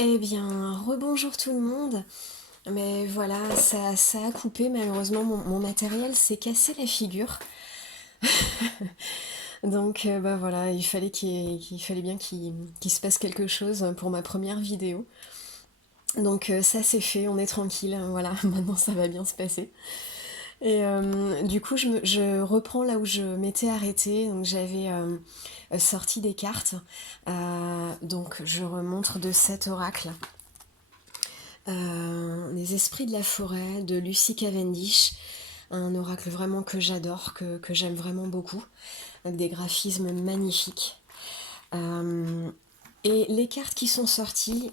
Eh bien, rebonjour tout le monde. Mais voilà, ça a coupé malheureusement, mon matériel s'est cassé la figure. Donc bah voilà, il fallait bien qu'il se passe quelque chose pour ma première vidéo. Donc ça c'est fait, on est tranquille, hein, voilà, maintenant ça va bien se passer. Et du coup, je reprends là où je m'étais arrêtée. Donc j'avais sorti des cartes. Donc je remontre de 7 oracles. Les esprits de la forêt de Lucy Cavendish, un oracle vraiment que j'adore, que j'aime vraiment beaucoup, avec des graphismes magnifiques. Euh, et les cartes qui sont sorties,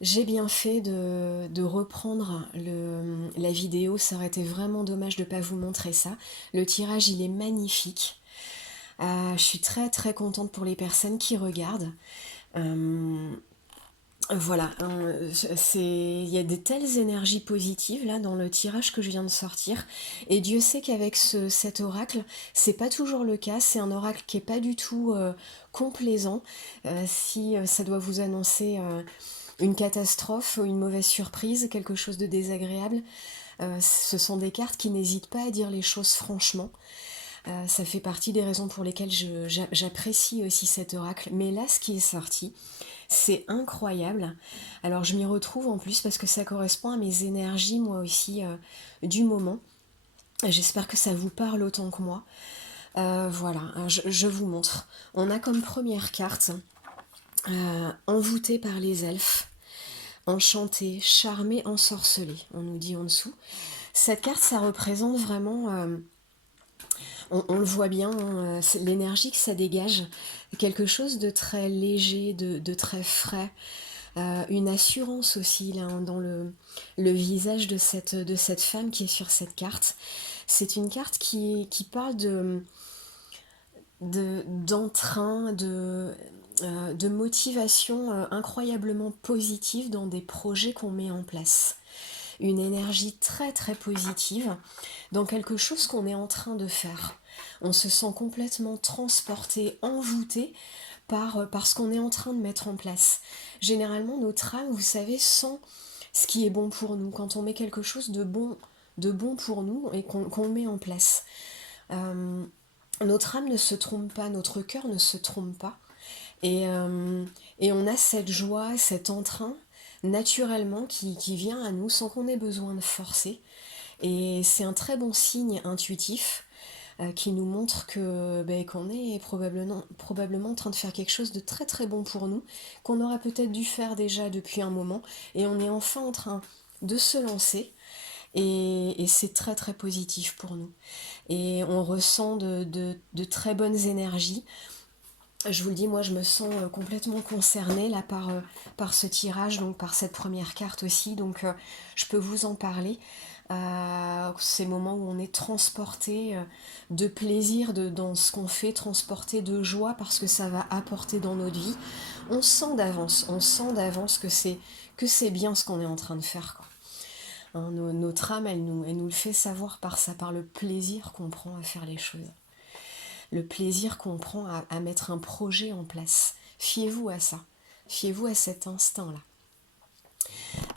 j'ai bien fait de reprendre la vidéo, ça aurait été vraiment dommage de ne pas vous montrer ça. Le tirage, il est magnifique. Je suis très très contente pour les personnes qui regardent. Euh, Voilà, hein, il y a des telles énergies positives là dans le tirage que je viens de sortir, et Dieu sait qu'avec cet oracle, c'est pas toujours le cas. C'est un oracle qui est pas du tout complaisant. Si ça doit vous annoncer une catastrophe, une mauvaise surprise, quelque chose de désagréable, ce sont des cartes qui n'hésitent pas à dire les choses franchement. Ça fait partie des raisons pour lesquelles j'apprécie aussi cet oracle. Mais là, ce qui est sorti, c'est incroyable. Alors je m'y retrouve en plus parce que ça correspond à mes énergies moi aussi du moment. J'espère que ça vous parle autant que moi. Voilà, je vous montre. On a comme première carte envoûté par les elfes, enchanté, charmé, ensorcelé. On nous dit en dessous. Cette carte, ça représente vraiment, on le voit bien, hein, l'énergie que ça dégage, quelque chose de très léger, de très frais. Une assurance aussi là, hein, dans le visage de cette femme qui est sur cette carte. C'est une carte qui parle d'entrain, de motivation incroyablement positive dans des projets qu'on met en place. Une énergie très très positive dans quelque chose qu'on est en train de faire. On se sent complètement transporté, envoûté par ce qu'on est en train de mettre en place. Généralement, notre âme, vous savez, sent ce qui est bon pour nous. Quand on met quelque chose de bon pour nous et qu'on le met en place. Euh, Notre âme ne se trompe pas, notre cœur ne se trompe pas. Et, euh, et on a cette joie, cet entrain naturellement qui vient à nous sans qu'on ait besoin de forcer. Et c'est un très bon signe intuitif qui nous montre que qu'on est probablement en train de faire quelque chose de très très bon pour nous, qu'on aurait peut-être dû faire déjà depuis un moment, et on est enfin en train de se lancer, et c'est très très positif pour nous. Et on ressent de très bonnes énergies. Je vous le dis, moi je me sens complètement concernée là par ce tirage, donc par cette première carte aussi, donc je peux vous en parler. Ces moments où on est transporté de plaisir dans ce qu'on fait, transporté de joie parce que ça va apporter dans notre vie. On sent d'avance que c'est bien ce qu'on est en train de faire, quoi. Hein, notre âme, elle nous le fait savoir par ça, par le plaisir qu'on prend à faire les choses, le plaisir qu'on prend à mettre un projet en place. Fiez-vous à ça, fiez-vous à cet instinct-là.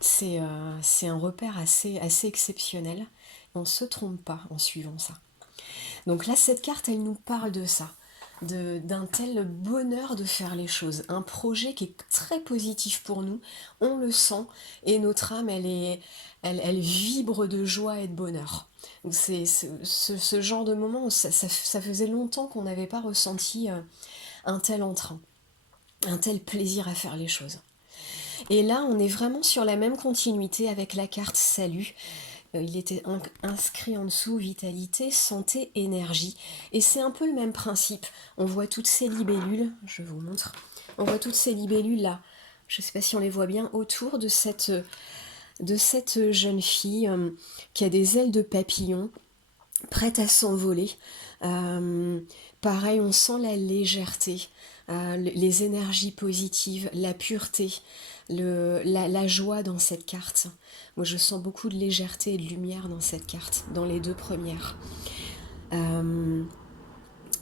C'est un repère assez exceptionnel. On ne se trompe pas en suivant ça. Donc là, cette carte, elle nous parle de ça, d'un tel bonheur de faire les choses, un projet qui est très positif pour nous, on le sent, et notre âme, elle vibre de joie et de bonheur. Donc c'est ce genre de moment, ça faisait longtemps qu'on n'avait pas ressenti un tel entrain, un tel plaisir à faire les choses. Et là, on est vraiment sur la même continuité avec la carte Salut. Il était inscrit en dessous vitalité, santé, énergie. Et c'est un peu le même principe. On voit toutes ces libellules, je vous montre. On voit toutes ces libellules là. Je ne sais pas si on les voit bien autour de cette jeune fille qui a des ailes de papillon, prête à s'envoler. Euh, Pareil, on sent la légèreté, les énergies positives, la pureté, la joie dans cette carte. Moi, je sens beaucoup de légèreté et de lumière dans cette carte, dans les deux premières. Euh,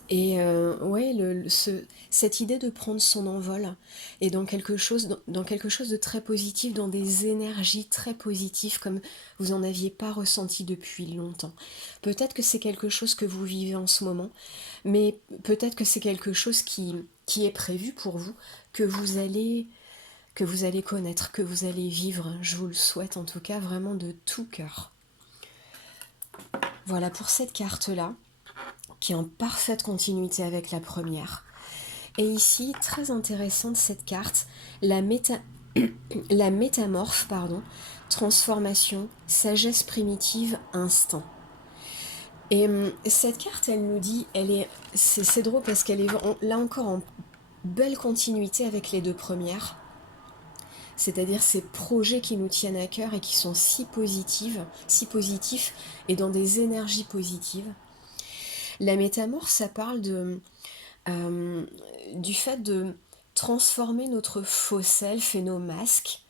Et ouais, cette idée de prendre son envol et dans quelque chose de très positif, dans des énergies très positives comme vous n'en aviez pas ressenti depuis longtemps. Peut-être que c'est quelque chose que vous vivez en ce moment, mais peut-être que c'est quelque chose qui est prévu pour vous, que vous allez, que vous allez connaître, que vous allez vivre. Je vous le souhaite en tout cas vraiment de tout cœur. Voilà pour cette carte-là, qui est en parfaite continuité avec la première. Et ici, très intéressante cette carte, la, méta- la métamorphe, transformation, sagesse primitive, instinct. Et cette carte, elle nous dit, c'est drôle parce qu'elle est là encore en belle continuité avec les deux premières, c'est-à-dire ces projets qui nous tiennent à cœur et qui sont si positifs et dans des énergies positives. La métamorphe, ça parle euh, du fait de transformer notre faux self et nos masques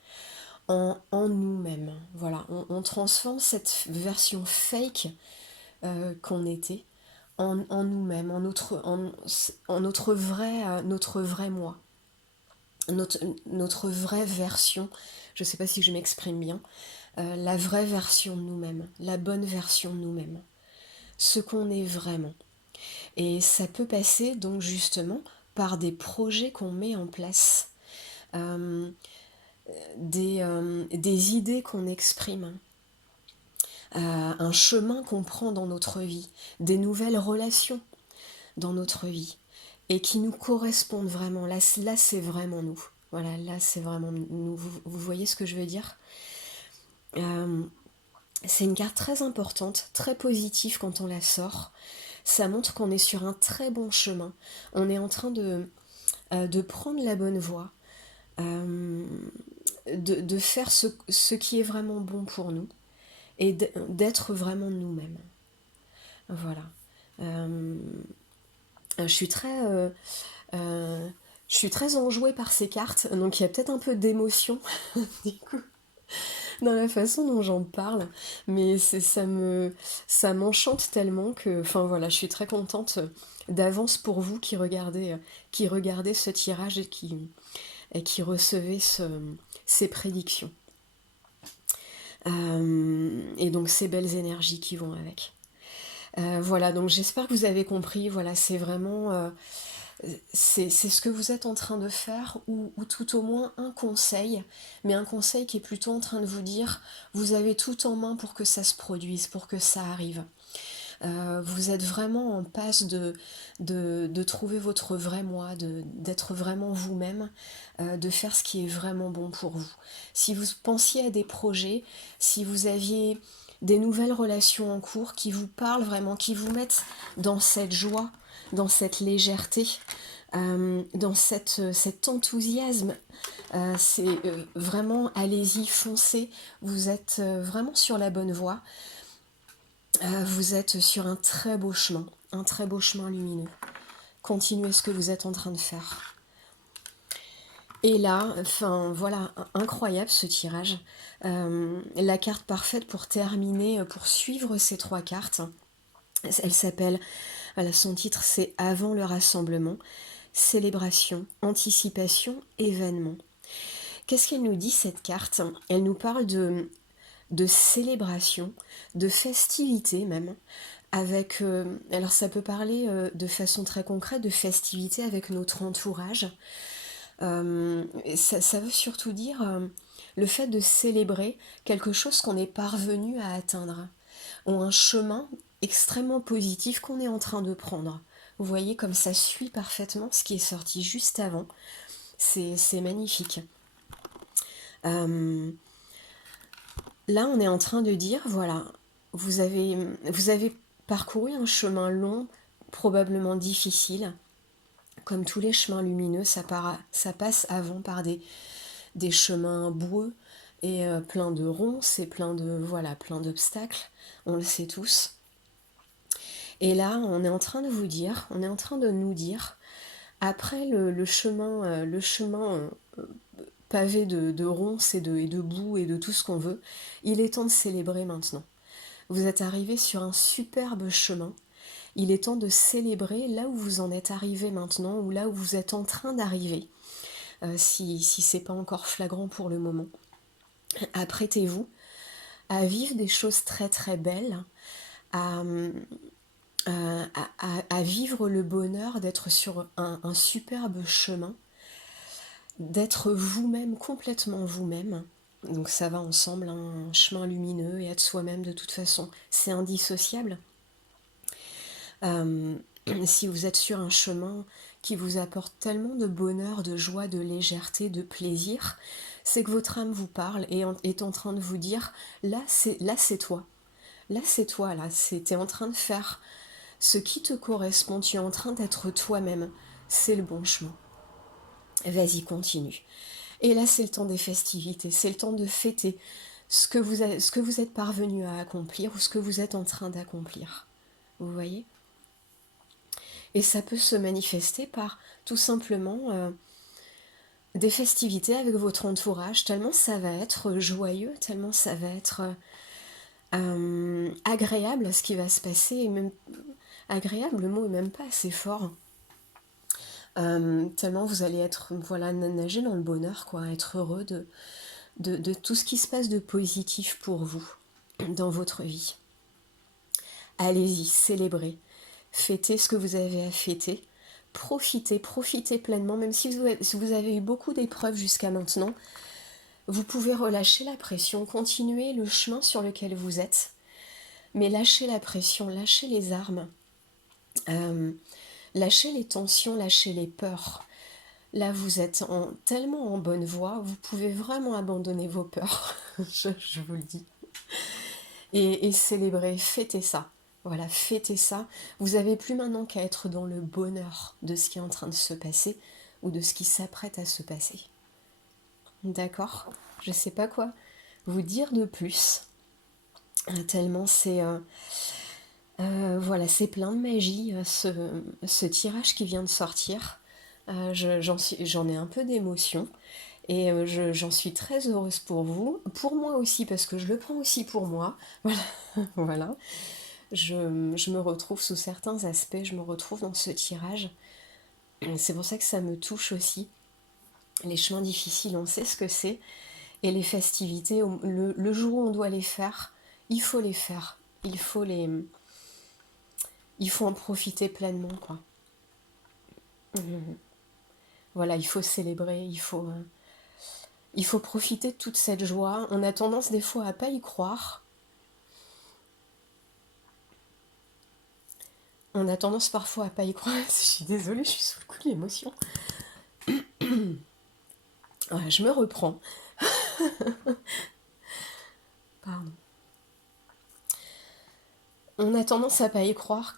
en nous-mêmes. Voilà, on transforme cette version fake qu'on était en nous-mêmes, en notre vrai moi, notre vraie version. Je ne sais pas si je m'exprime bien. La vraie version de nous-mêmes, la bonne version de nous-mêmes, ce qu'on est vraiment. Et ça peut passer donc justement par des projets qu'on met en place, euh, des idées qu'on exprime, un chemin qu'on prend dans notre vie, des nouvelles relations dans notre vie et qui nous correspondent vraiment. Là c'est vraiment nous. Voilà, là c'est vraiment nous. Vous voyez ce que je veux dire? Euh, c'est une carte très importante, très positive quand on la sort. Ça montre qu'on est sur un très bon chemin. On est en train de prendre la bonne voie, euh, de faire ce qui est vraiment bon pour nous et d'être vraiment nous-mêmes. Voilà. Euh, je suis très, euh, je suis très enjouée par ces cartes, donc il y a peut-être un peu d'émotion du coup dans la façon dont j'en parle, mais ça m'enchante tellement que, enfin voilà, je suis très contente d'avance pour vous qui regardez ce tirage et qui recevez ces prédictions. Et donc ces belles énergies qui vont avec. Voilà, donc j'espère que vous avez compris. Voilà, c'est vraiment c'est ce que vous êtes en train de faire, ou tout au moins un conseil, mais un conseil qui est plutôt en train de vous dire, vous avez tout en main pour que ça se produise, pour que ça arrive. Vous êtes vraiment en passe de trouver votre vrai moi, d'être vraiment vous-même, de faire ce qui est vraiment bon pour vous. Si vous pensiez à des projets, si vous aviez des nouvelles relations en cours qui vous parlent vraiment, qui vous mettent dans cette joie, dans cette légèreté, dans cet enthousiasme, c'est vraiment allez-y, foncez, vous êtes vraiment sur la bonne voie. Vous êtes sur un très beau chemin lumineux. Continuez ce que vous êtes en train de faire. Et là, enfin voilà, incroyable ce tirage. La carte parfaite pour terminer, pour suivre ces trois cartes. Elle s'appelle, voilà, son titre c'est Avant le rassemblement, célébration, anticipation, événement. Qu'est-ce qu'elle nous dit cette carte? Elle nous parle de célébration, de festivité même, avec, alors ça peut parler de façon très concrète de festivité avec notre entourage. Ça veut surtout dire le fait de célébrer quelque chose qu'on est parvenu à atteindre, ou un chemin extrêmement positif qu'on est en train de prendre. Vous voyez comme ça suit parfaitement ce qui est sorti juste avant. C'est magnifique. Euh, Là, on est en train de dire, voilà, vous avez parcouru un chemin long, probablement difficile. Comme tous les chemins lumineux, ça passe avant par des chemins boueux et plein de ronces et plein d'obstacles. On le sait tous. Et là, on est en train de vous dire, on est en train de nous dire, après le chemin pavé de ronces et de boue et de tout ce qu'on veut, il est temps de célébrer maintenant. Vous êtes arrivé sur un superbe chemin Il est temps de célébrer là où vous en êtes arrivé maintenant, ou là où vous êtes en train d'arriver, si c'est pas encore flagrant pour le moment. Apprêtez-vous à vivre des choses très très belles, à, à vivre le bonheur d'être sur un superbe chemin, d'être vous-même, complètement vous-même. Donc ça va ensemble, un chemin lumineux et être soi-même de toute façon, c'est indissociable. Si vous êtes sur un chemin qui vous apporte tellement de bonheur, de joie, de légèreté, de plaisir, c'est que votre âme vous parle et est en train de vous dire, là c'est toi, là c'est toi, là t'es en train de faire ce qui te correspond, tu es en train d'être toi-même, c'est le bon chemin. Vas-y, continue. Et là, c'est le temps des festivités, c'est le temps de fêter ce que vous êtes parvenu à accomplir ou ce que vous êtes en train d'accomplir. Vous voyez ? Et ça peut se manifester par tout simplement des festivités avec votre entourage, tellement ça va être joyeux, tellement ça va être agréable ce qui va se passer, et même agréable, le mot est même pas assez fort. Tellement vous allez être, voilà, nager dans le bonheur, quoi, être heureux de tout ce qui se passe de positif pour vous dans votre vie. Allez-y, célébrez, fêtez ce que vous avez à fêter, profitez pleinement, même si vous avez eu beaucoup d'épreuves jusqu'à maintenant, vous pouvez relâcher la pression, continuer le chemin sur lequel vous êtes, mais lâchez la pression, lâchez les armes, lâchez les tensions, lâchez les peurs. Là, vous êtes tellement en bonne voie, vous pouvez vraiment abandonner vos peurs, je vous le dis. Et célébrer, fêtez ça. Voilà, fêtez ça. Vous n'avez plus maintenant qu'à être dans le bonheur de ce qui est en train de se passer ou de ce qui s'apprête à se passer. D'accord ? Je ne sais pas quoi vous dire de plus. Tellement c'est... voilà, c'est plein de magie, ce tirage qui vient de sortir. J'en ai un peu d'émotion et j'en suis très heureuse pour vous, pour moi aussi parce que je le prends aussi pour moi. Voilà, voilà. Je me retrouve sous certains aspects, je me retrouve dans ce tirage. C'est pour ça que ça me touche aussi. Les chemins difficiles, on sait ce que c'est. Et les festivités, le jour où on doit les faire, il faut les faire. Il faut en profiter pleinement, quoi. Voilà, il faut célébrer, il faut profiter de toute cette joie. On a tendance des fois à pas y croire. On a tendance parfois à pas y croire. Je suis désolée, je suis sous le coup de l'émotion. Voilà, je me reprends. Pardon. On a tendance à pas y croire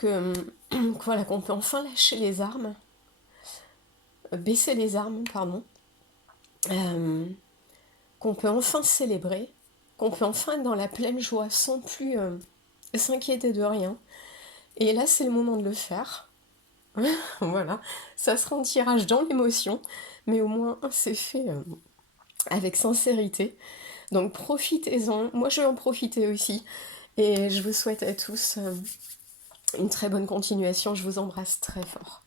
voilà, qu'on peut enfin lâcher les armes, baisser les armes, pardon, qu'on peut enfin célébrer, qu'on peut enfin être dans la pleine joie sans plus s'inquiéter de rien. Et là, c'est le moment de le faire. Voilà, ça sera un tirage dans l'émotion, mais au moins c'est fait avec sincérité. Donc profitez-en, moi je vais en profiter aussi. Et je vous souhaite à tous une très bonne continuation, je vous embrasse très fort.